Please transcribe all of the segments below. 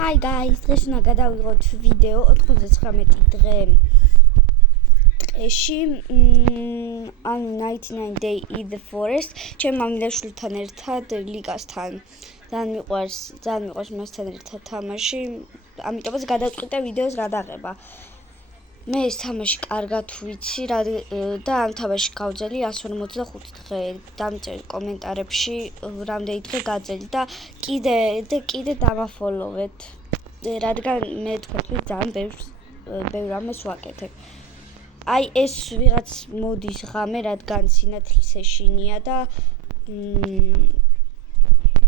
Hi guys, დღეს უნდა გადავიღოთ ვიდეო 99 დღეში ანუ 99 day in the forest ჩემ მამიდაშვილთან ერთად ლიკასთან ძალიან მიყვარს მასთან ერთად თამაში ამიტომაც გადავწყვიტე ვიდეოს გადაღება მე ეს თამაში კარგად ვიცი და ამ თამაში გავძელი 145 დღე დამწერეთ კომენტარებში რამდენი დღე გაძელი და კიდე დამაფოლოვეთ რადგან მე თქვენ ძალიან ბევრ რამეს ვაკეთებ აი ეს ვიღაც მოდის ღამე რადგან სინათლის ეშინია და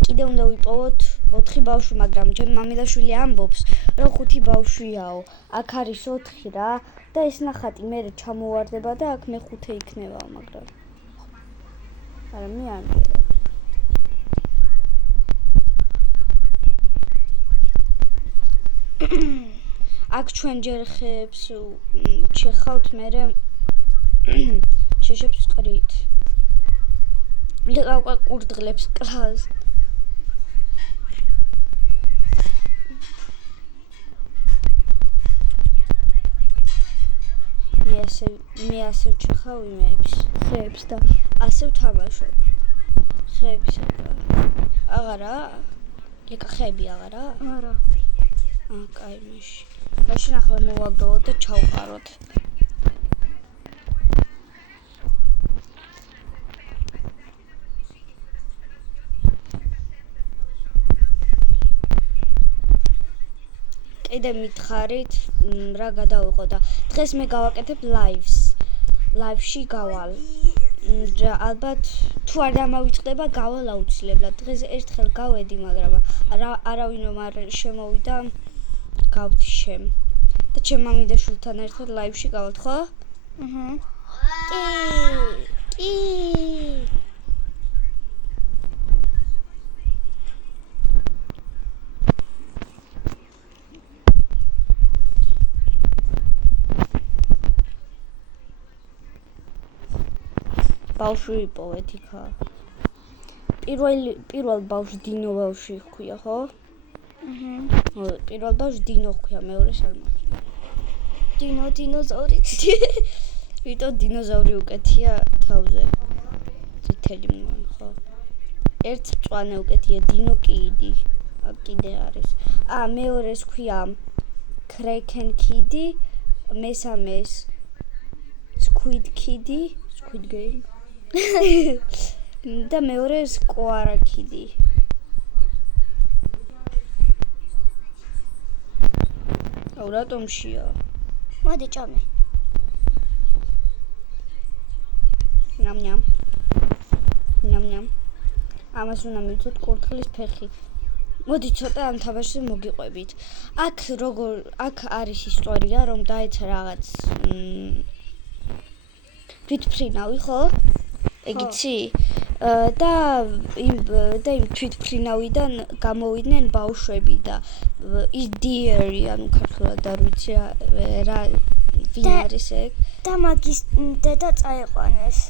კიდე უნდა ვიპოვოთ 4 ბავშვი მაგრამ ჩემ მამიდაშვილი ამბობს რომ 5 ბავშვიაო აქ არის 4 რა და ეს ნახატი მე ჩამოვარდება და აქ მე 5 იქნებაო მაგრამ არა მე არ აქ ჩვენ ჯერ ხებს ჩეხავთ მე შეშებს ყრით და კურდღლებს კლავს მე ასე ვჩეხავ იმებს ხებს და ასე ვთამაშობ ხებს აღარა ლიკა ხები აღარა არა კაი მაშინ ახლა მოვაგდოთ და ჩავყაროთ კიდე მითხარით რა გადავიღო და დღეს მე გავაკეთებ ლაივში გავალ ალბათ თუ არ დამავიწყდება გავალ აუცილებლად დღეს ერთხელ გავედი მაგრამ არავინ არ შემოვიდა გავდი შენ და ჩემ მამიდაშვილთან ერთად ლაივში გავალთ ხო? კი ბავშვი ვიპოვეთ იქა პირველ ბავშვს დინო ბავშვი ჰქვია ხო? პირველ ბავშვს დინო ჰქვია მეორეს არ მაქვს დინოზავრი ვიტო დინოზავრი უკეთია თავზე წითელი ხო ერთ მწვანე უკეთია დინო კიდი კიდე არის მეორეს ჰქვია კრეკენ კიდი მესამეს სკვიდ გეიმ და მეორეს კოარა კიდი რატომშია? მოდი ჭამე. ნამ. ამას უნდა მივცოთ კურდღლის ფეხი. მოდი ცოტა ამ თამაშზე მოგიყვებით. აქ არის ისტორია, რომ დაეცა რაღაც თვითმფრინავი, ხო? ეგიცი? და იმ თვითმფრინავიდან გამოვიდნენ ბავშვები და ის დიერი ანუ ქართულად არ ვიცი რა ვინ არის ეგ და მაგის დედა წაიყვანეს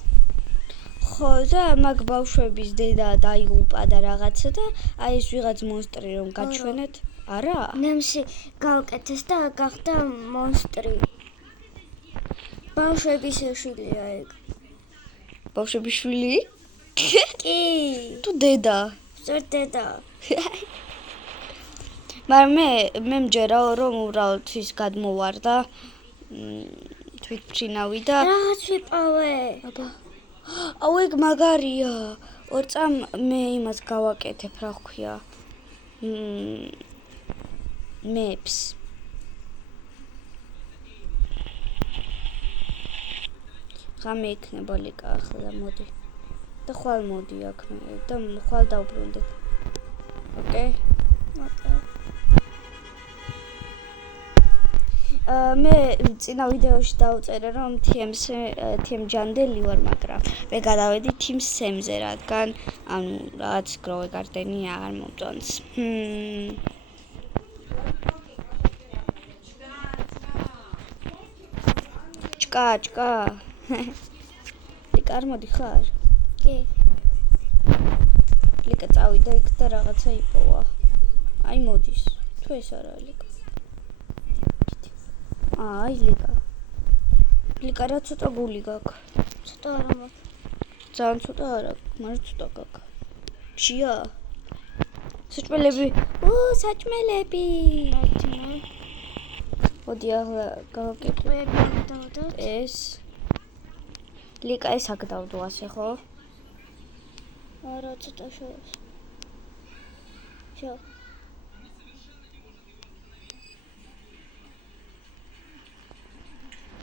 ხო და მაგ ბავშვების დედა დაიღუპა და რაღაცა და აი ეს ვიღაც მონსტრი რომ გაჩვენეთ არა ნემსი გავკეთეს და გახდა მონსტრი ბავშვების შვილია ეგ ბავშვების შვილი კი თუ დედა მაგრამ მე მჯერაო რომ უბრალოდ ის გადმოვარდა თვითმფრინავი და რაღაც ვიპოვე აუ ეგ მაგარია ორ წამ მე იმას გავაკეთებ რა ხქია მეპს ღამე იქნება ლიკა ახლა მოდი და ხვალ მოდი აქ და ხვალ დავბრუნდეთ ოკეი მე წინა ვიდეოში დავწერე რომ TM ჯანდელი ვარ მაგრამ მე გადავედი Team Sam-ზე რადგან ანუ რაღაც გროვე გარტენი აღარ მომწონს ჭკა ლიკა არ მოდი ხარ? კი ლიკა წავიდა იქ და რაღაცა იპოვა აი მოდის თუ თუ ეს არა ლიკა? აი ლიკა. ლიკა რა ცოტა გული გაქვს. ცოტა არა მაქვს. ძალიან ცოტა არა, მაგრამ ცოტა გაქვს. შია? საჭმელები. საჭმელები. მოდი ახლა გავაკეთე. ეს ლიკა ეს აქ დავდო ასე ხო? არა ცოტა შევს. შევ.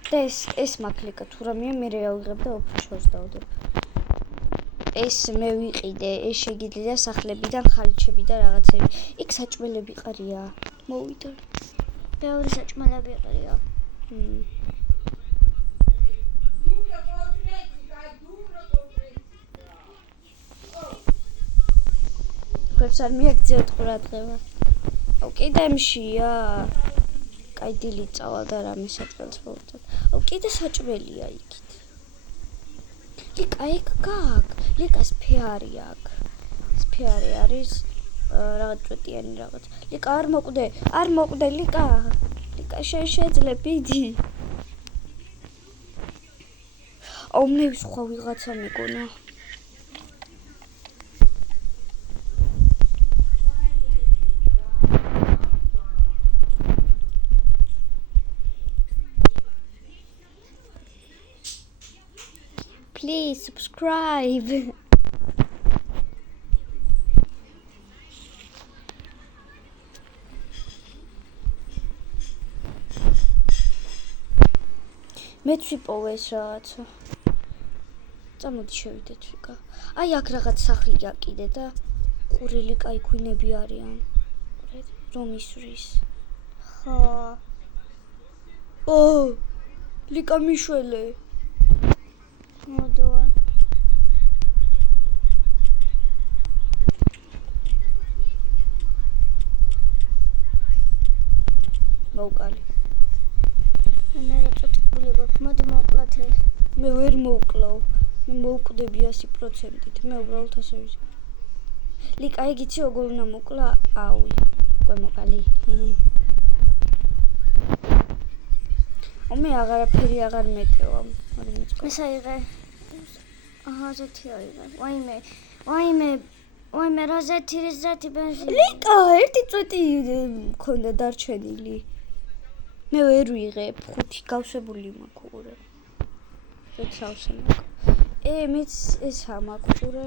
ეს მაკლიკა თუ რამეა მე ავიღებ და ოფშორს დავდებ. ეს მე ვიყიდე, ეს შეგიძლია სახლებიდან ხალიჩები და რაღაცები. იქ საჭმელები ყარია. მოვიდა. ბევრი საჭმელები ყარია. ხებს არ მიაქციოთ ყურადღება. აუ კიდე მშია. კაი დილი წავალ და რამე საჭმელს მოვუწოდ. აუ კიდე საჭმელია იქით. ლიკა ეგ გაქვს. ლიკას ფეარი აქვს. ფეარი არის რაღაც წვეტიანი რაღაც. ლიკა არ მოკვდე ლიკა. ლიკა შეძლებ იდი. აუ მე სხვა ვიღაცა მეკონა. Please subscribe. მე ვიპოვეს რაღაცა. წამოდი შევიდეთ ვიკა. აი აქ რაღაც სახლია კიდე და ყურელი კაი ქვინები არიან. რომ ისვრის. ხო. ლიკა მიშველე. მოდოა. მოვკალი. მე რა წოტებული გაქვს, მოდი მოვკლათ ეს. მე ვერ მოვკლავ. მე მოვკვდები 100%-ით. მე უბრალოდ ასე ვიზი. ლიკა იგიცი როგორ უნდა მოკლა? აუი. უკვე მოკალი. მე აღარაფერი აღარ მეტევა. ეს აიღე. ზეთი აიღე. ვაიმე რა ზეთი ბენზინი. ლიკა ერთი წვეტი მქონდა დარჩენილი. მე ვერ ვიღებ 5 გავსებული მაქვს ყურე. ზეთსავსე მაქვს. მეც ესა მაქვს ყურე.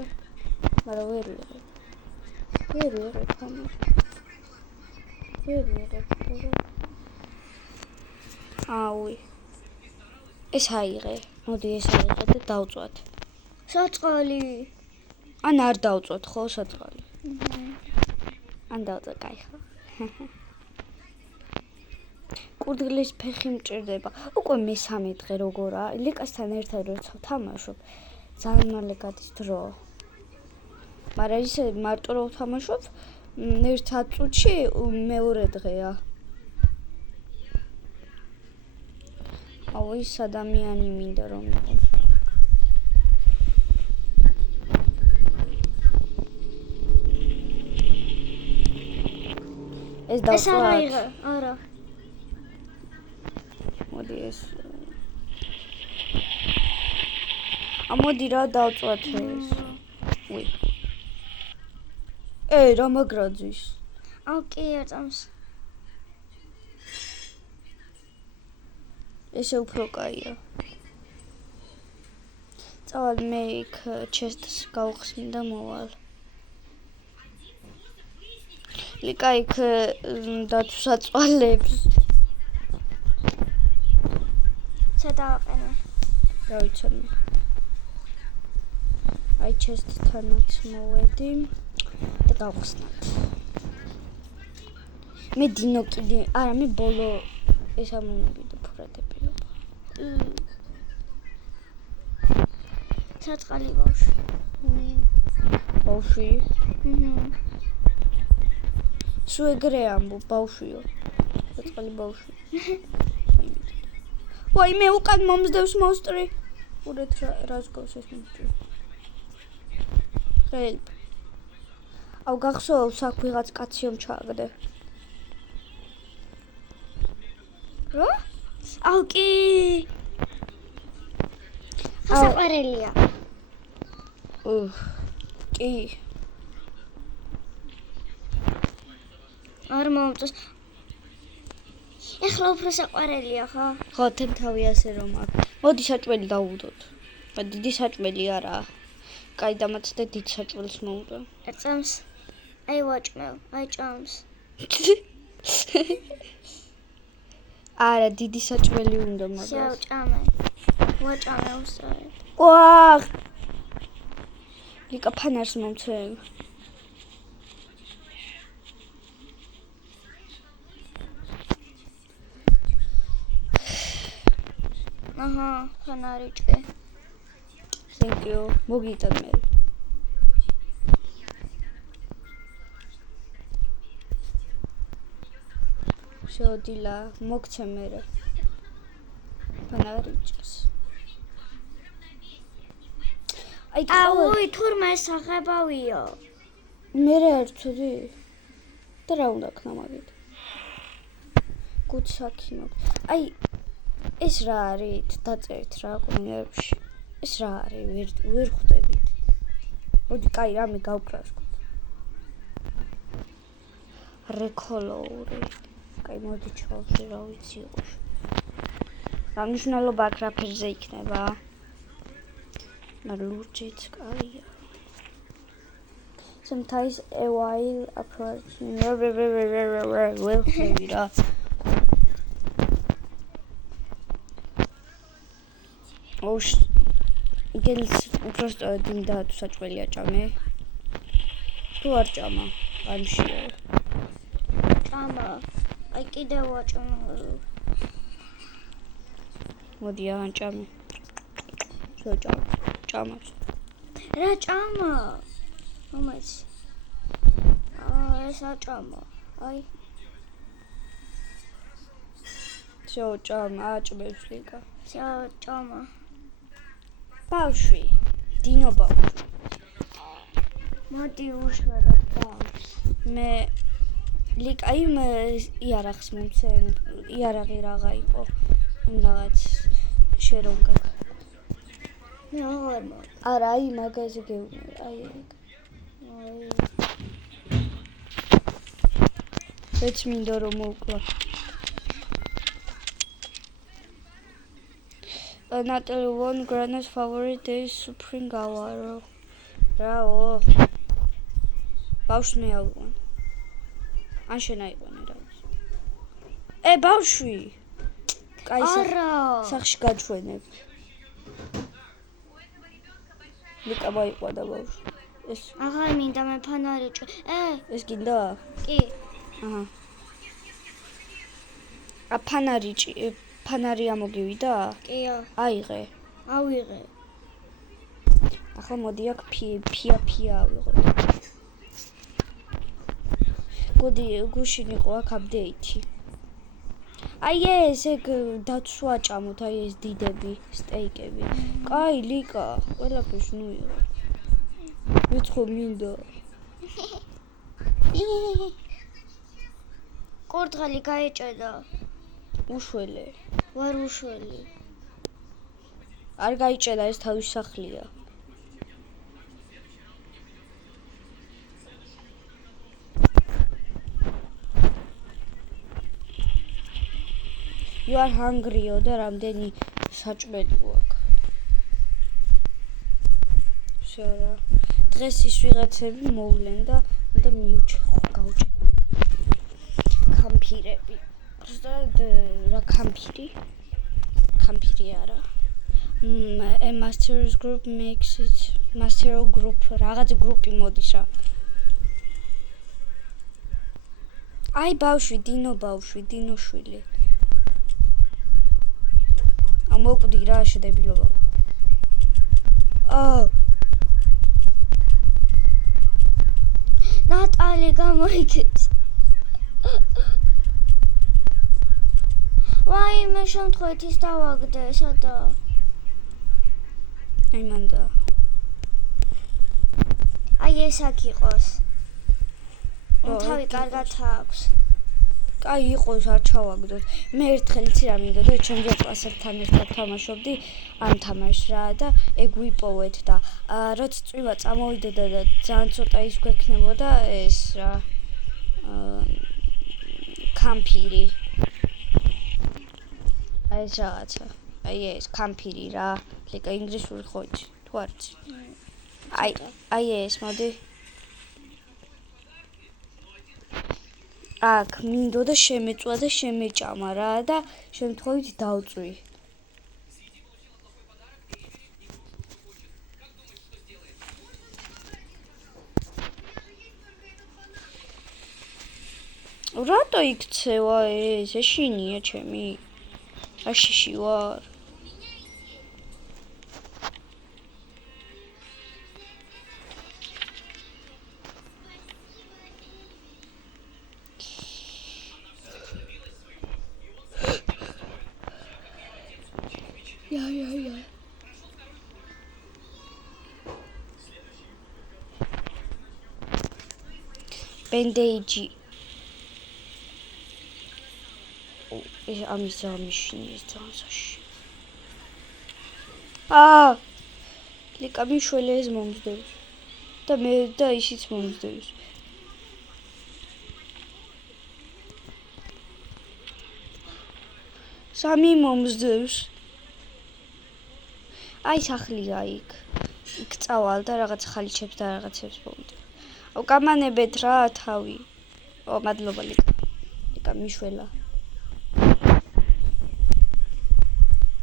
მაგრამ ვერ ვიღებ. ვერ ვიღებ ყურე. აუი. ეს აიღე. მოდი ეს აიღე და დავწვათ. საწყალი. ან არ დავწვათ ხო საწყალი? ან დავწვა კაი ხო? კურდღლის ფეხი მჭირდება. უკვე მესამე დღე როგორა? ლიკასთან ერთად როცა ვთამაშობ, ძალიან მალე გადის დრო. მაგრამ ისე მარტო რო ვთამაშობ, ერთ 10 წუთში მეორე დღეა. აუ ის ადამიანი მინდა რომ იყოს. ეს დავწვათ. არა. მოდი ეს. მოდი რა დავწვათ ეს. უი. რა მაგრაძის. აუ კი აწამს. ესე უფრო კაია. წავალ მე იქ ჩესტს გავხსნი და მოვალ. ლიკა იქ დათვსაწვალებს. დავაყენე. დავიცანე. აი ჩესტთანაც მოვედი და გავხსნათ. მე დინო კიდე, არა მე ბოლო ეს ამონებიდო ფურატები. საწყალი ბავშვი. ბავშვი? სულ ეგრე ამბობ ბავშვიო. საწყალი ბავშვი. ვაი მე უკან მომსდევს მოსტრი. ურეთ რას გავს ეს მოსტრი. ხელპ. აუ გახსოვს აქ ვიღაც კაციომ ჩააგდე. რო? აუ კი. ხასაყარელია. კი. არ მომწონს. ეხლა უფრო საყვარელია ხო? ხო, თემ თავი ასე რომ აქვს. მოდი საჭმელი დავუდოთ. დიდი საჭმელი არა. კაი დამაცდე დიდ საჭმელს მოვუდო. აწამს. აი ვაჭმელ, აი ჭამს. არა, დიდი საჭმელი უნდა მაგას. შეავჭამე. ვაჭამე უსწორად. ვააღ! ლიკა ფანარს მომცემ. აჰა, ფანარიჭე. Thank you. მოგიტან მე. შოდილა, მოგცემ მე. ფანარიჭეს. აუი, თურმე საღებავიო. მე არ ვწოდი. და რა უნდა ქნა მაგით? გუცაკი მაგ. აი ეს რა არის? დაწერთ რა კომენტებში. ეს რა არის? ვერ ხვდებით. მოდი, კაი, რამე გავკრასკოთ. რეკოლოური. კაი, მოდი ჩავშე, რა ვიცი იყო. რა მნიშვნელობა აქვს რა ფერზე იქნება? ლურჯიც კაია. Sometimes a while approaching will maybe რა. ოშ გელს უბრალოდ დინდა თუ საჭმელი აჭამე. თუ არ ჭამა, ამშია. ჭამა. აი კიდევ ვაჭამე. მოდი ანჭამე. შეჭამ. ჭამავს. რა ჭამა? მომაც. ეს აჭამა. აი. შეჭამ, აჭმევს ლიკა. შეჭამა. ბავშვი. დინო ბავშვი. მოდი უშველო ბავშვს. მე ლიკა იმ იარაღს მომცემ. იარაღი რაღა იყო. იმ რაღაც შერონგა. მე აღარ მო. არა, აი მაგაზე გეუბნე. აი. ეც მინდა რომ მოვკლა. Natalie won Grana's favorite day Supreme გავარო. რაო. ბავშვი მე ავიღონ. ან შენ აიყვანე რა ვიცი. ბავშვი. კაი სახში გაჩვენებ. ლიკა მაიყვანა ბავშვი. ეს აღარ მინდა მე ფანარიჭე. ეს გინდა? კი. აჰა. ფანარი ამოგივიდა? კიო. აიღე. ავიღე. ახლა მოდი აქ ფია ავიღოთ. გუშინ იყო აქ აპდეითი. აი ეს ეგ დაცვა ჭამოთ, აი ეს დიდები, სტეიკები. კაი, ლიკა, ყველაფერს ნუ იღო. მეცხო მინდა. კურდღელი გაეჭედა. უშველე. ვარ უშველი. არ გაიჭედა, ეს თავის სახლია. You are hungry-ო და რამდენი საჭმელი გვაქვს. შარა. დღეს ის ვიღაცები მოვლენ და უნდა გავჭე. კამფირები. ზუსტად რა კამფირი? კამფირი არა. A master's group makes it master group რაღაც გრუპი მოდის რა. აი ბავშვი, დინო შვილი. მოვკვდი რა შედებილობა. ნატალი გამოიგეთ. ვაიმე შემთხვევით ის დავაგდე, სადა? აი მანდა. აი ეს აქ იყოს. თავი კარგად აქვს. კაი იყოს არ ჩავაგდოთ. მე ერთხელ იცი რა მინდოდა, ჩემზე კლასებთან ერთად თამაშობდი ამ თამაშს რა და ეგ ვიპოვეთ და როცა წვიმა წამოვიდოდა და ძალიან ცოტა ის გვექნებოდა ეს რა კამპირი. აი ეს რაღაცა. აი ეს კამპირი რა. ლიკა ინგლისური ხო იცი? თუ არ იცი? აი ეს მოდი. აქ მინდოდა შემეწვა და შემეჭამა რა და შემთხვევით დავწვი. რატო იქცევა ეს? ეშინია ჩემი. აშიში ვარ. Ja. Bandage. ეს ამის ამიშინეს ძანსაში. ლიკა მიშველე ეს მომძდევს. და მე და ისიც მომძდევს. სამი მომძდევს. აი სახლია იქ. იქ წავალ და რაღაც ხალიჩებს და რაღაცებს მომდევ. კამანებეთ რა თავი. მადლობა ლიკა. ლიკა მიშველა.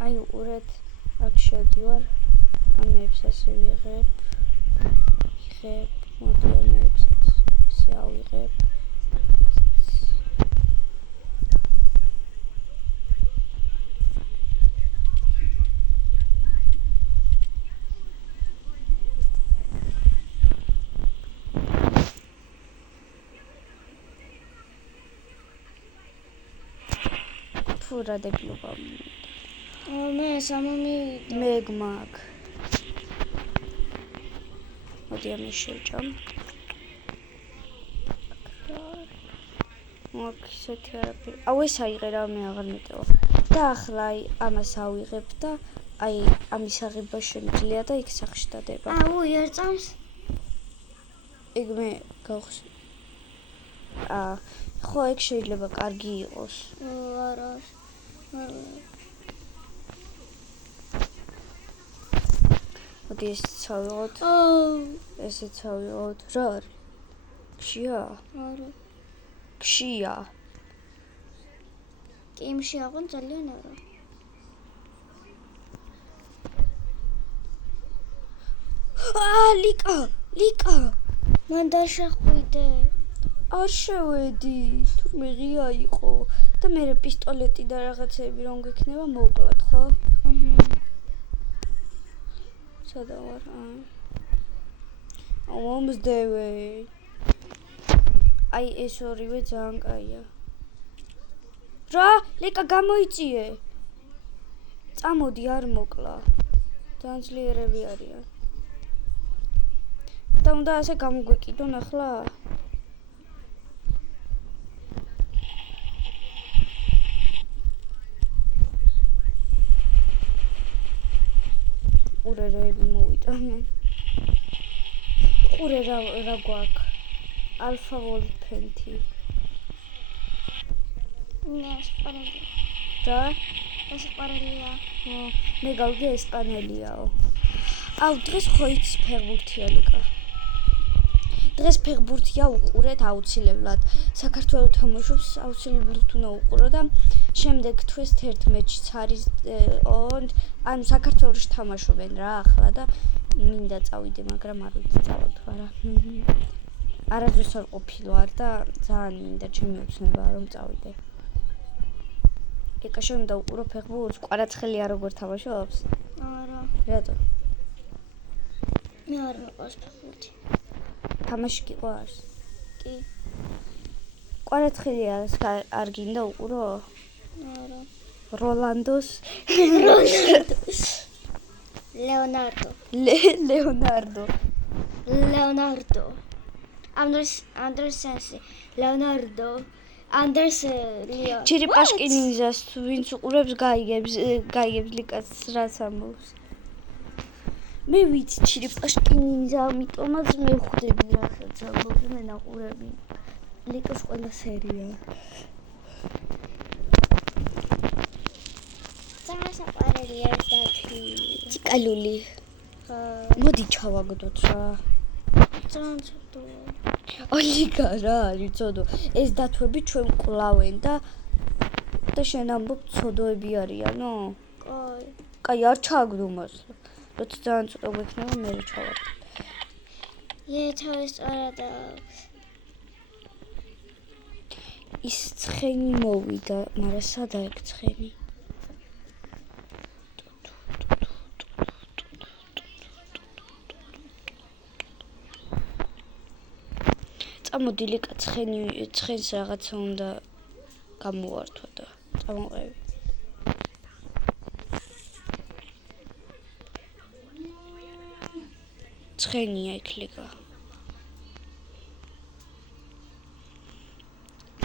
აი უყურეთ აქ შევდივარ ამებს ასე ვიღებ მოდი ამებს ასე ავიღებ ფურა დებლობა მე სამომი მე გმაკ მოდი ამის შევჭამ მოკ ისეთი არაფერი აუ ეს აიღე რა მე აღარ მეტევა და ახლა აი ამას ავიღებ და აი ამის აღება შემიძლია და იქ სახში დადება აუ ერწამს ეგ მე გავხსნი ხო ეგ შეიძლება კარგი იყოს არა მოდი ეს წავიღოთ ესეც ავიღოთ რა არის ქშია არა ქშია გეიმში აღონ ძალიან არა ლიკა მან დაშახვიდე არ შევედი თურმე ღია იყო და მე პისტოლეტი და რაღაცები რომ გექნება მოკლათ ხო სადა ვარ მომძდევე აი ეს ორივე ძალიან კაია რა ლიკა გამოიწიე წამოდი არ მოკლა ძალიან ძლიერები არიან და უნდა ასე გამოგვეკიდონ ახლა ყურერები მოვიტანენ ყურე რა გვაქვს ალფა ვოლფენთი მე ესპანელი რა ესპანელია მე გავიგე ესპანელიაო აუ დღეს ხო იცი ფეხბურთია ლიკა დღეს ფეხბურთია უყურეთ აუცილებლად საქართველოს თამაშობს აუცილებლად უნდა უყურო და შემდეგ თვეს ერთ მეჩიც არის ანუ საქართველოს თამაშობენ რა ახლა და მინდა წავიდე მაგრამ არ ვიცი წავალ თუ არა არასდროს არ ყოფილვარ და ძალიან მინდა ჩემი ოცნება რომ წავიდე ეკა შენ დაუყურო ფეხბურთს კვარაცხელია როგორ თამაშობს არა რატო მე არ მეყვარს ფეხბურთი თამაში გიყვარს კი კვარაცხელია არ გინდა უყურო არა როლანდოს ლეონარდო Andres Sensi, Leonardo, Ანდერს ლია. ჩირიპაშკი ნინძას ვინც უყურებს გაიგებს ლიკას რაც ამბობს. მე ვიცი ჩირიპაშკი ნინძა, ამიტომაც მე ხვდები რასაც ამბობს, მე ნაყურები ლიკას ყველა სერია. ძალიან საყვარელი არის დათვი. ციკალული. მოდი ჩავაგდოთ რა. ძალიან ცუდო. ლიკა რა არის ცოდო. ეს დათვები ჩვენ კლავენ და შენ ამბობ ცოდოები არიანო? კაი. კაი არ ჩააგდო მას. როცა ძალიან ცოტა გვექნება მე ჩავაგდო. თავის სწორად ის ცხენი მოვიდა, მაგრამ სადა ეგ ცხენი? წამოდი ლიკა ცხენს რაღაცა უნდა გამოვართვა და წამოყევი. ცხენია იქ ლიკა.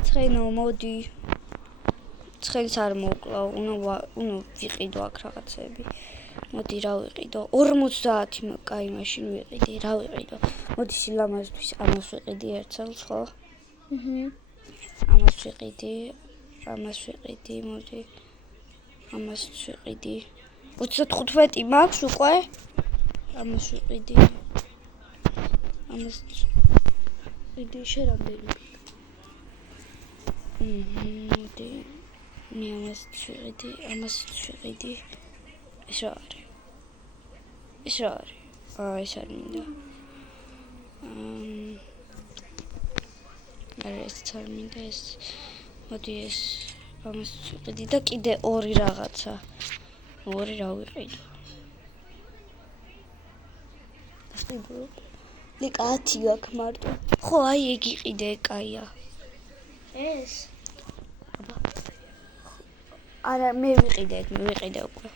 ცხენო მოდი. ცხენს არ მოკლავ, უნდა ვიყიდო აქ რაღაცები. მოდი რა ვიყიდო? 50 კაი მაშინ ვიყიდი, რა ვიყიდო? მოდი სილამაზისთვის ამას ვიყიდი ერთხელ, ხო? ამას ვიყიდი, მოდი. ამას ვიყიდი. 35 მაქვს უკვე? ამას ვიყიდი. ამას ვიყიდი შენ რამდენი? მოდი. მე ამას ვიყიდი. ეს რა არის? ეს არ მინდა. ეს არ მინდა ეს. მოდი ეს ამას ვიყიდი და კიდე ორი რაღაცა. ორი რა ვიყიდო? ლიკა 10 გაქვს მარტო. ხო, აი ეგ იყიდე, კაია. ეს? არა, მე ვიყიდე უკვე.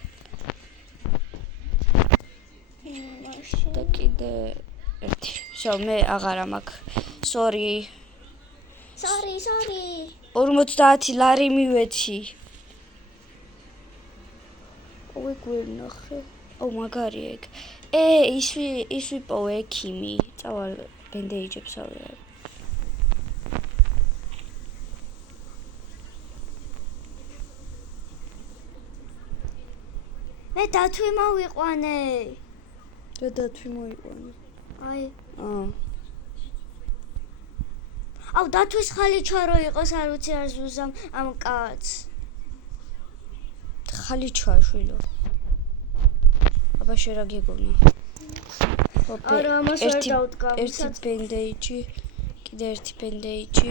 და კიდე ერთი. შო, მე აღარა მაქვს. Sorry. 50 ლარი მივეცი. ой, გვერნახე. მაგარი ეგ. ის ვიპოვე ექიმი. წავალ ბენდეიჯებს ავიღებ. მე დათვი მოვიყვანე. და დათვი მოიყვანე. აი. აუ დათვის ხალი ჩარო იყოს, არ ვიცი არ ზუსამ ამ კაცს. ხალი ჩაშვილო. აბა შე რა გეგონა? არა, ამას ვერ დავდგა. ერთი ბენდეიჯი, კიდე ერთი ბენდეიჯი.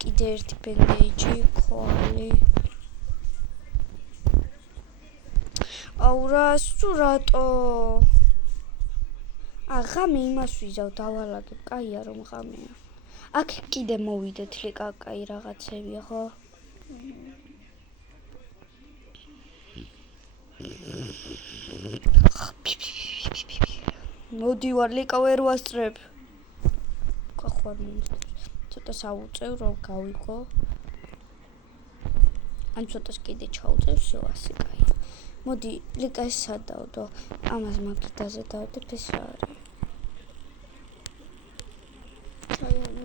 კიდე ერთი ბენდეიჯი, ხვალი. აუ რა სურატო. ღამე იმას ვიზავ დავალაგებ, კაია რომ ღამეა. აქ კიდე მოვიდეთ ლიკა, კაი რაღაცებია, ხო? მოდი ვარ ლიკა ვერ ვასწრებ. გახვარ მინდა. ცოტა საუწევ რომ გავიყო. ან ცოტას კიდე ჩაუწევ, всё ასე კაი. მოდი ლიკა ეს სადავდო. ამას მაგიდაზე დავდებ ეს რა არის?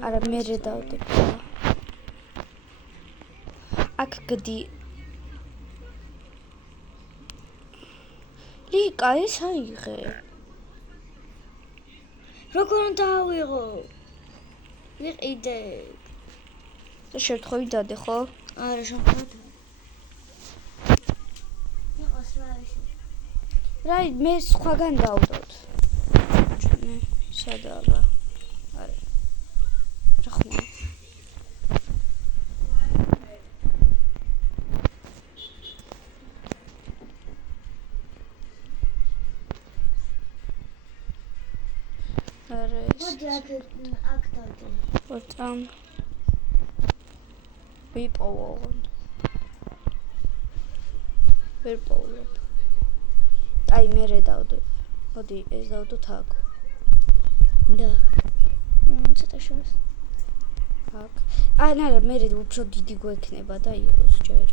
არა მე დავდებ. აქ გდი. ლიკა ეს აიღე. როგორ უნდა ავიღო? ვიყიდე. და შევთხოვი დადე ხო? არა შემდგომ. იყოს რა ისე. რა მე სხვაგან დავდოთ. მე სადაა? არა. რა ხმა? არა ეს. მოდი აქ დავდე. ვორტამ. ვიპოვო. ვერ პოვლებ. აი მე დავდო. მოდი ეს დავდოთ აქ. და ცოტა შორს. აქ. არა, მე უფრო დიდი გვექნება და იყოს ჯერ.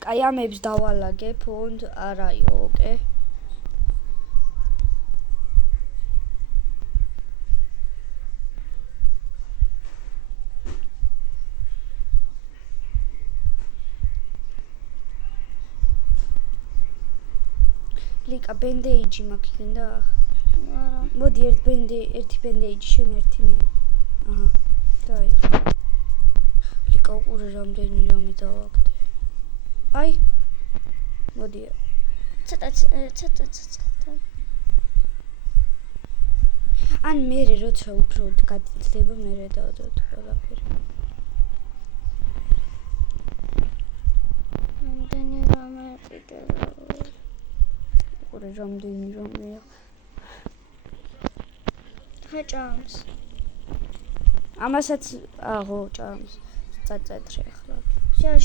კაი, ამებს დავალაგებ, ფონდ არაიო, ოკეი. ლიკა ბენდეიჯი მაქვს გინდა? არა. მოდი ერთი ბენდეიჯი შენ ერთი მე. აჰა. დაი. ლიკა უყურე რამდენი რამე დავაგდე. აი. მოდი. ცოტა. ან მე როცა უფრო გაწდება მე დავდოთ ყველაფერი. რამდენი რამე კიდევ. უყურე რამდენი რამეა. ხეჭამს. ამასაც აღო ჭამს. წაწეთრე ახლა.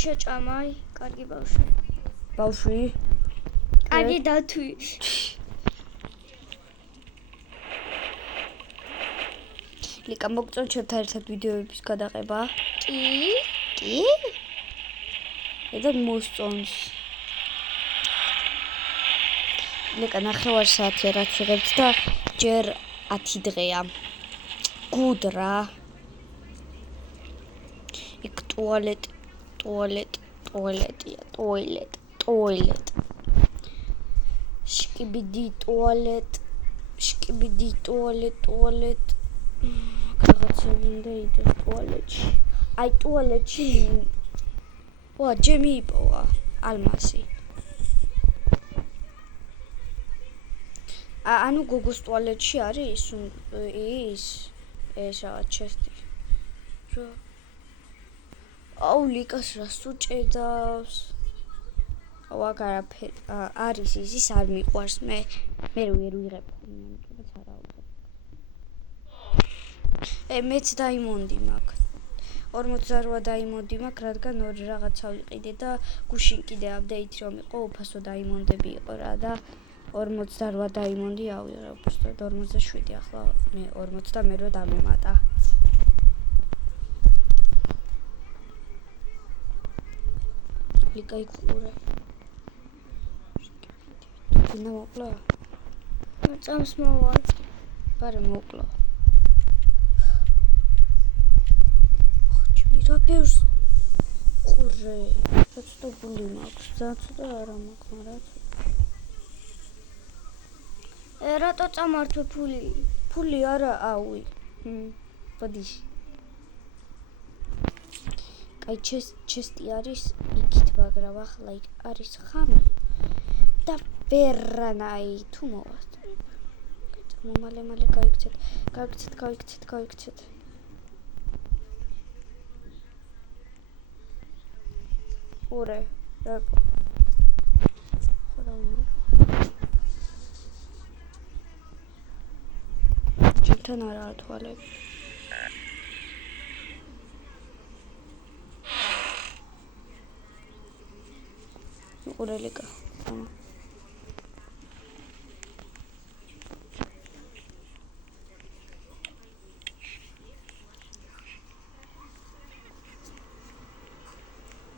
შეჭამაი, კარგი ბავშვი. ბავშვი? კარგი დათვი. ლიკა მოგწონთ ჩვენთან ერთად ვიდეოების გადაღება? კი? და მოსწონს. ლიკა ნახევარ საათია რაც ვიღებთ და ჯერ 10 დღეა. გუდ რა. იქ ტუალეტია. შკიბიდი ტუალეტ. რაღაცა მინდა იდეს ტუალეტში. აი ტუალეტში. ვა, ჯემი იპოვა. ალმასი. ანუ გოგოს ტუალეტში არის ეს რაღაც ჩესტი. რა. აუ ლიკას რას უჭედავს? აუ აგარაფერი არის ის არ მიყვარს მე ვერ ვიღებ ამიტომაც არა ვიღებ. მეც დაიმონდი მაქვს. 48 დაიმონდი მაქვს, რადგან ორი რაღაცა ვიყიდე და გუშინ კიდე აპდეიტი რომ იყო, უფასო დაიმონდები იყო რა და 48 დაიმონდი ავიღე, უბრალოდ 47 ახლა მე 40 მე რო დამემატა. ლიკა იქურე. გინდა მოკლა? წამს მოვალ. ბარე მოკლა. რა ბევრს ყურე. ცოტა მაქვს, ცოტა არა მაქვს, მაგრამ რატო წამართვე ფული? ფული არა, აუი. ბოდიში. კაი ჩესტი არის იქით, მაგრამ ახლა იქ არის ხამი. და ვერანაი თუ მოვასწრებ. მალე გაიქცეთ. ურე, რაკო. ჩემთან არაა თვალები. ურე ლიკა.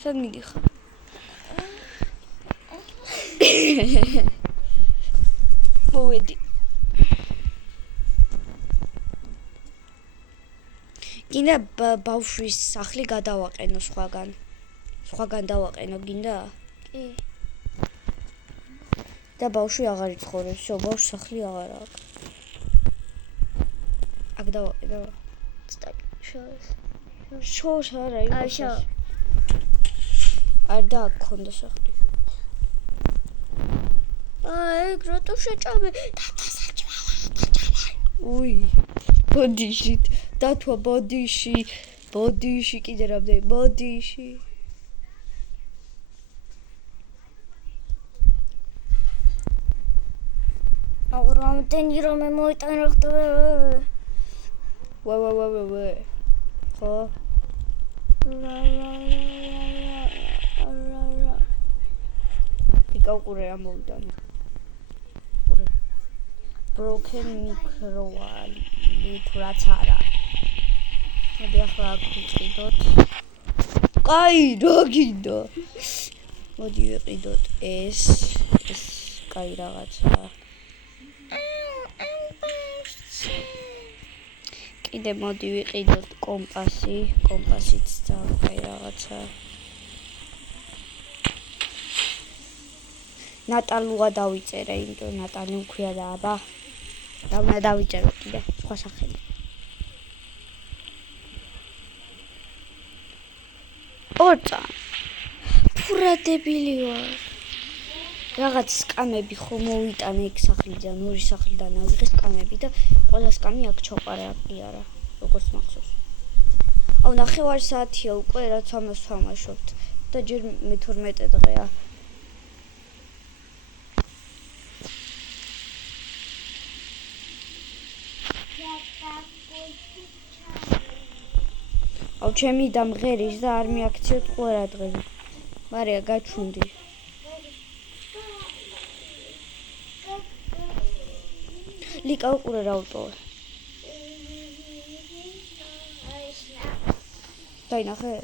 სად მიდიხარ? მოვედი. გინდა ბავშვის სახლი გადავაყენო სხვაგან დავაყენო გინდა? კი. და ბავშვი აღარ იცხოვრებს, ბავშვს სახლი აღარ აქვს. აქ დავაყენო. შორს არა იყო. აი შო. არ და აქ ქონდა სახლი. აი, რატო შეჭამე? უი. ბოდიში. დათვა ბოდიში კიდე რამდენი ბოდიში. აუ რამდენი რომ მოიტანა ხდება. ვე. ხო? ლიკა უყურე რა მოვიტანე. უყურე. Broken microali თუ რაც არა. მოდი ახლა აქ ვიყიდოთ. კაი, რა გინდა? მოდი ვიყიდოთ ეს კაი რაღაცა. კიდე მოდი ვიყიდოთ კომპასიც ძალიან კაი რაღაცა. ნატალუა დავიწერე, იმიტომ ნატალი მქვია და აბა. რა უნდა დავიწერო კიდე სხვა სახელი. ორწა. ფურა დებილი ვარ. რაღაც სკამები ხომ მოვიტანე ეგ სახლიდან, ორი სახლიდან ავიღე სკამები და ყველა სკამი აქ ჩაყარე აკი არა, როგორც მახსოვს. აუ ნახევარი საათია უკვე რაც ამას ვთამაშობთ და ჯერ მე-12 დღეა. აუ ჩემი დამღერის და არ მიაქციოთ ყველა დღე. მარია გაჩუნდი. ლიკა უყურე რა ვტოვე. დაინახე?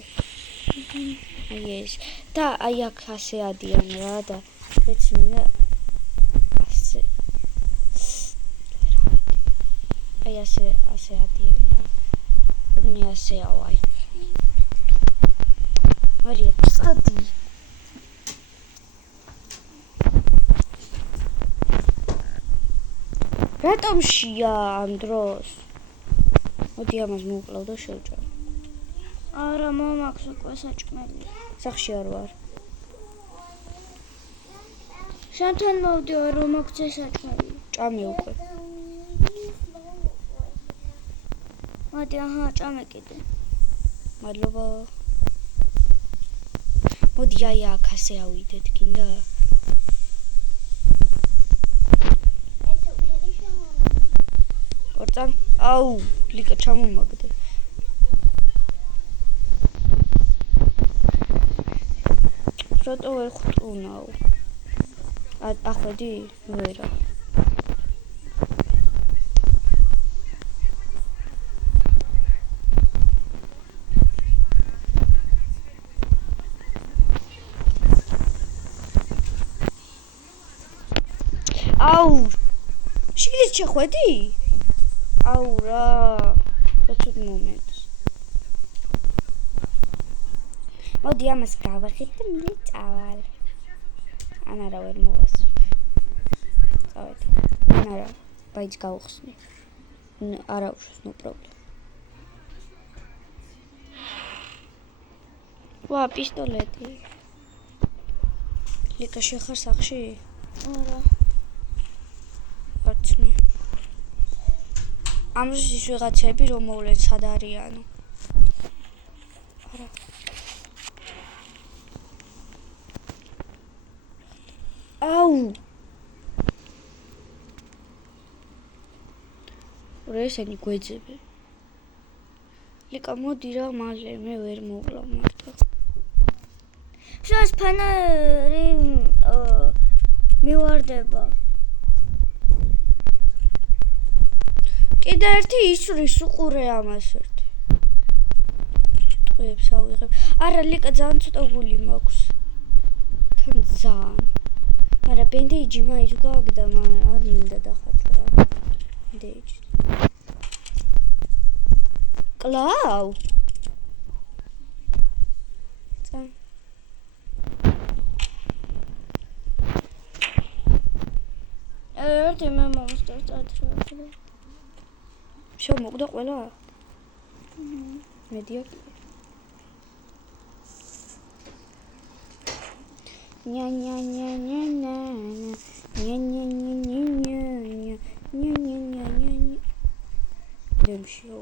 აი ეს. და აი აქ ასე ადიან რა და ეცმინა ასე. აი ასე ადიან რა. მე ასე ავაი. მარია წადი. რატომ შია ამ დროს? მოდი ამას მოვკლავ და შევჭამ. არა, მომაქვს უკვე საჭმელი. სახში არ ვარ. შენთან მოვდივარ, რომ მოგცე საჭმელი. ჭამე უკვე. მოდი, აჰა, ჭამე კიდე. მადლობა. მოდი აი აქ ასე ავიდეთ, გინდა? ორწა. აუ, ლიკა ჩამომაგდე. რატო ვერ ხვტუნავ? ახვედი? ვერა. აუ! შიგნით შეხვედი? აუ რა. რატომ მომენტს? მოდი ამას გავახეთ და მე წავალ. ან არა ვერ მოვასწრებ. წავედ. ან არა, ბაიც გავხსნი. არა უშავს, no problem. ვა, პისტოლეტი. ლიკა შეხარ სახში? არა. არცნო. ამჟამად ის ვიღაცები რომ მოვლენ სად არიანო. არა. აუ. ესენი გვეძებენ. ლიკა მოდი რა მალე მე ვერ მოვკლავ მარტო. შას ფანარი მივარდება. კიდე ერთი ისვრის უყურე ამას ერთი. ტყვეებს ავიღებ. არა ლიკა ძალიან ცოტა გული მაქვს. თან ძალიან. მაგრამ ბენდეიჯი მაინც გვაქვს და არ მინდა დახატვა. ბენდეიჯი. კლავ. წა. ერთი მე მომსწრაფე. შემოგდა ყველა? მედია. ня ня ня ня ня ня ня ня ня ня ня ня დემშიო.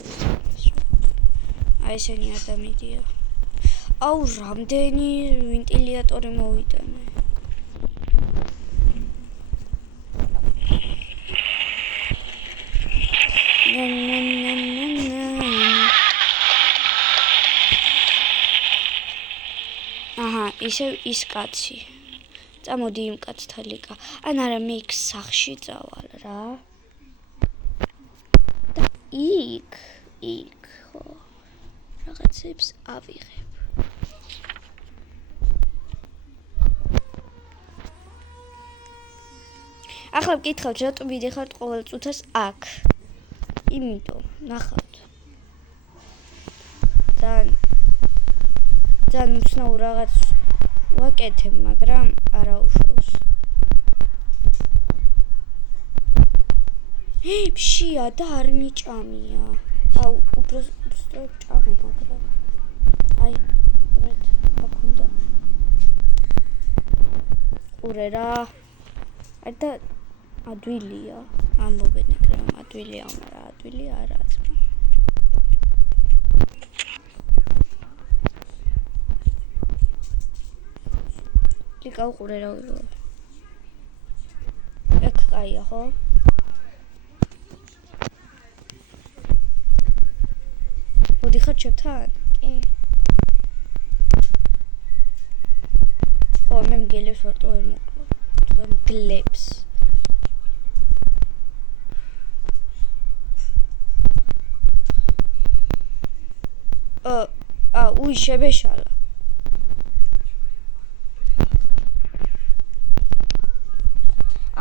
აი ესენი ადამიანია. აუ რამდენი ვენტილატორი მოვიტანე. ня ня ня ня ня. აჰა, ისე ის კაცი. წამოდი იმ კაცთან ლიკა. ან არა მე იქ სახში წავალ რა. და იქ ხო რაღაცებს ავიღებ. ახლა ვკითხავთ რატომ ვიდიხართ ყოველ წუთას აქ. იმიტომ ნახავთ. ძალიან უცნაურ რაღაც ვაკეთებ, მაგრამ არა უშავს. ფშია და არ მიჭამია. აუ, უბრალოდ ჭამა, მაგრამ აი, ურეთ, აქ უნდა. ურე რა. აი და ადვილია. ამბობენ ეგრე, ადვილია, მაგრამ ადვილი არაა. ლიკა უყურე რა ვიღო. ეგ კაია ხო? მოდიხარ ჩემთან? კი. ხო, მე მგელებს ვარტო ვერ მოკლო. თქვენ გლებს. უი შებეშალა.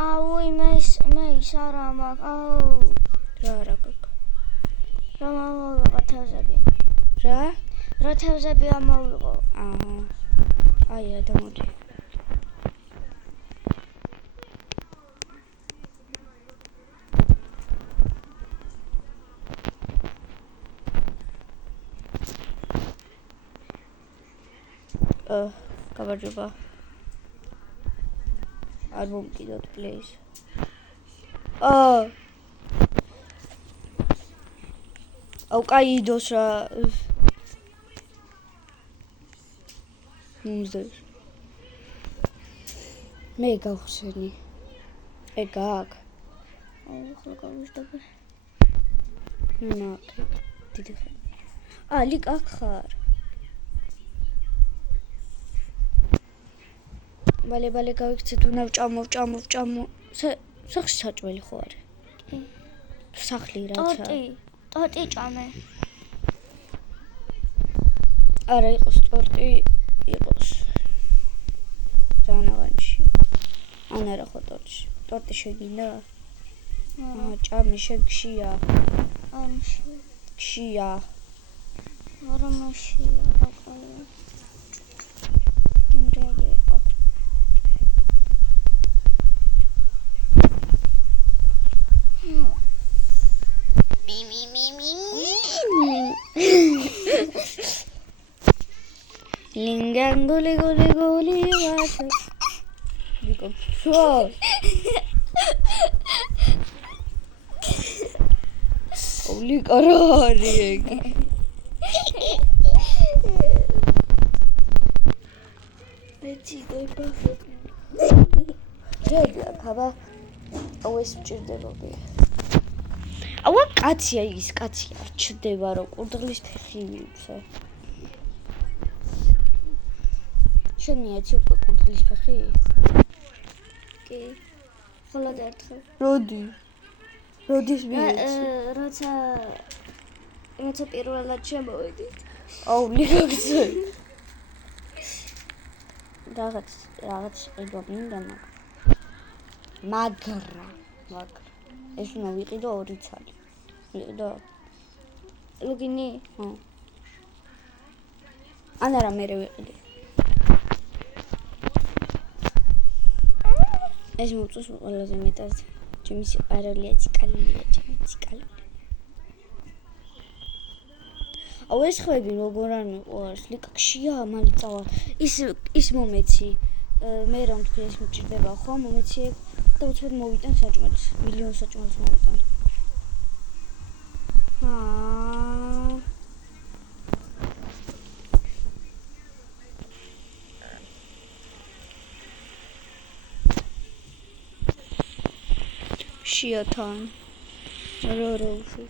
აუი მე ის არა მაქვს. აუ. რა გაკ. რა მოვიღო თევზები. რა? რა თევზები ამოვიღო. აჰა. აი რა მოდი. გამარჯობა. არ მომკიდოთ პლეის. აუ კაი იდოს რა. მუზეში. მე გავხსენი. ეგ აქ. აუ ხო გავიშტაბე. ნაკი. დიდი ხარ. ლიკ აქ ხარ. ბალე გავიქცეთ, უნდა ვჭამო. სახში საჭმელი ხო არის? კი. სახლი რაცა. ტორტი ჭამე. არა იყოს ტორტი, იყოს. ძალიან აღნიშნავ. ან არა ხო ტორტი. ტორტი შეგინდა? ჭამე შენ ქშია. ქშია. არა მაშია, აკაია. იმდენი იყო. Lingan guli wata. Dico, so. Oli karari. Let's go perfect. Rega khaba. Always ჭირდებოდი. აუ კაცია ის კაცი არ ჩდება რომ კურდღლის ფეხი მივცე. შენ მიეცი უკვე კურდღლის ფეხი? კი. ხოლოდ ერთხელ. როდის მიეცი? როცა პირველად შემოვიდით. აუ ლიგაგზე. რაღაც ყიდვა მინდა მაგრამ ეს უნდა ვიყიდო 2 ცალი. ვიყიდო? ლუგინი? ხო. ან არა მე ვიყიდე. ეს მოწოს ყველაზე მეტად. ჩემი სიყვარულია ციკალია, ჩემი ციკალია. აუ ეს ხვები როგორ არ მიყვარს? ლიკაქშია მალე წავალ. ის მომეცი. მე რომ თქვი ეს მჭირდება ხო? მომეცი და უცბად მოვიტან საჭმელს. მილიონ საჭმელს მოვიტან. შიათან. რა უშო.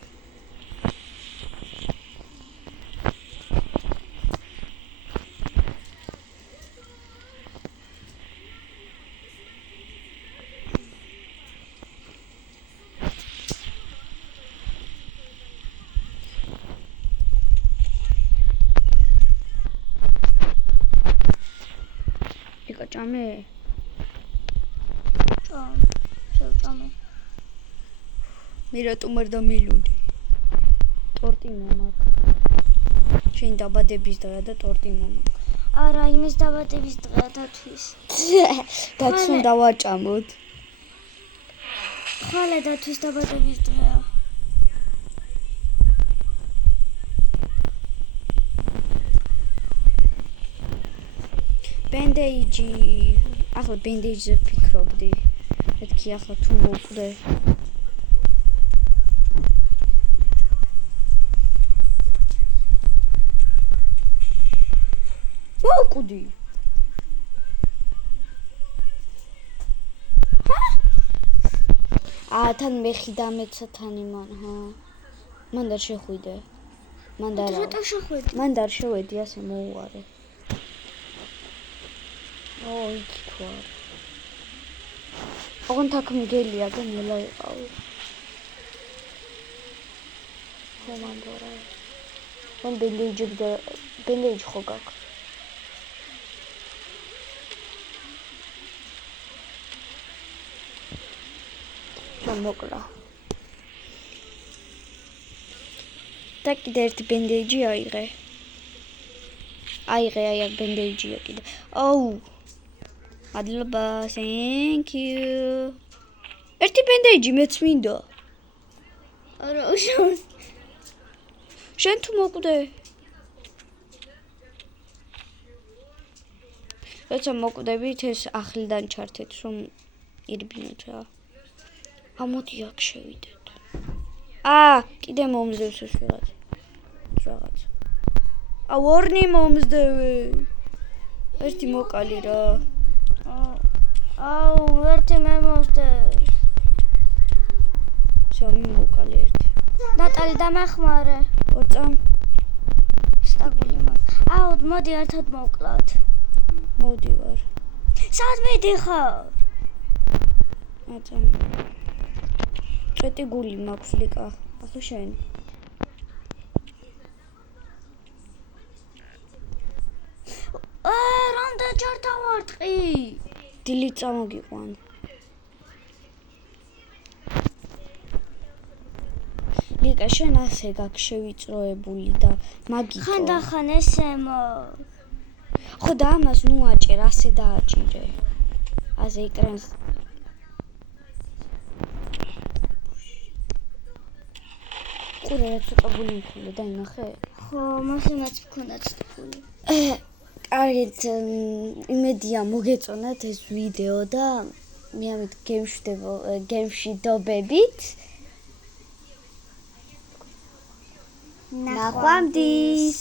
დავაჭამე? შევჭამე. მე რატომ არ დამელოდი? ტორტი მომაქვს. შენ დაბადების დღეა და ტორტი მომაქვს. არა, იმის დაბადების დღეა დათვის. დაცուն დავაჭამოთ. ხვალე დათვის დაბადების დღეა. ბენდეიჯი. ახლა ბენდეიჯზე ვფიქრობდი. მეთქი ახლა თუ მოკვდე. მოკვდი. თან მეხი დამეცათანი მან, მან და შეხვიდე. მან და რატო შეხვედი? მან და შევედი ასე მოუარე. იქ თუ არა. ოღონდ აქ მგელია და ნელა იყავი. ხომანდორა. მან ბენდეიჯი ხო გაქვს? მოკლა. და კიდე ერთი ბენდეიჯი აიღე. აი აქ ბენდეიჯია კიდე. მადლობა, thank you. ერთი ბენდეიჯი მეც მინდა. არა, უშავს. შენ თუ მოკვდე? როცა მოკვდებით ეს ახლიდან ჩართეთ, რომ ირბინოთ რა. მოდი აქ შევიდეთ. კიდე მომზევს ეს რაღაც. ორნი მომზდევე. ერთი მოკალი რა. ერთი მე მომზდევ. შენ მოკალი ერთი. ნატალი დამახმარე. ოწამ. სტაგული მაგ. მოდი ერთად მოვკლავთ. მოვდივარ. სად მიდიხარ? აწამ. წვეტი გული მაქვს ლიკა. ახლა შენ. რამდენჯერ დავარტყი? დილით წამოგიყვან. ლიკა შენ ასე გაქვს შევიწროებული და მაგიტო. ხანდახან ესემო. ხო და ამას ნუ აჭერ, ასე დააჭირე. ასე ეკრანს ყურე რა ცოტა გული მქონდა და ინახე? ხო, მასემაც მქონდა ცოტა გული. კარგით, იმედია მოგეწონათ ეს ვიდეო და მე ამით გემში dobებით. ნახვამდის.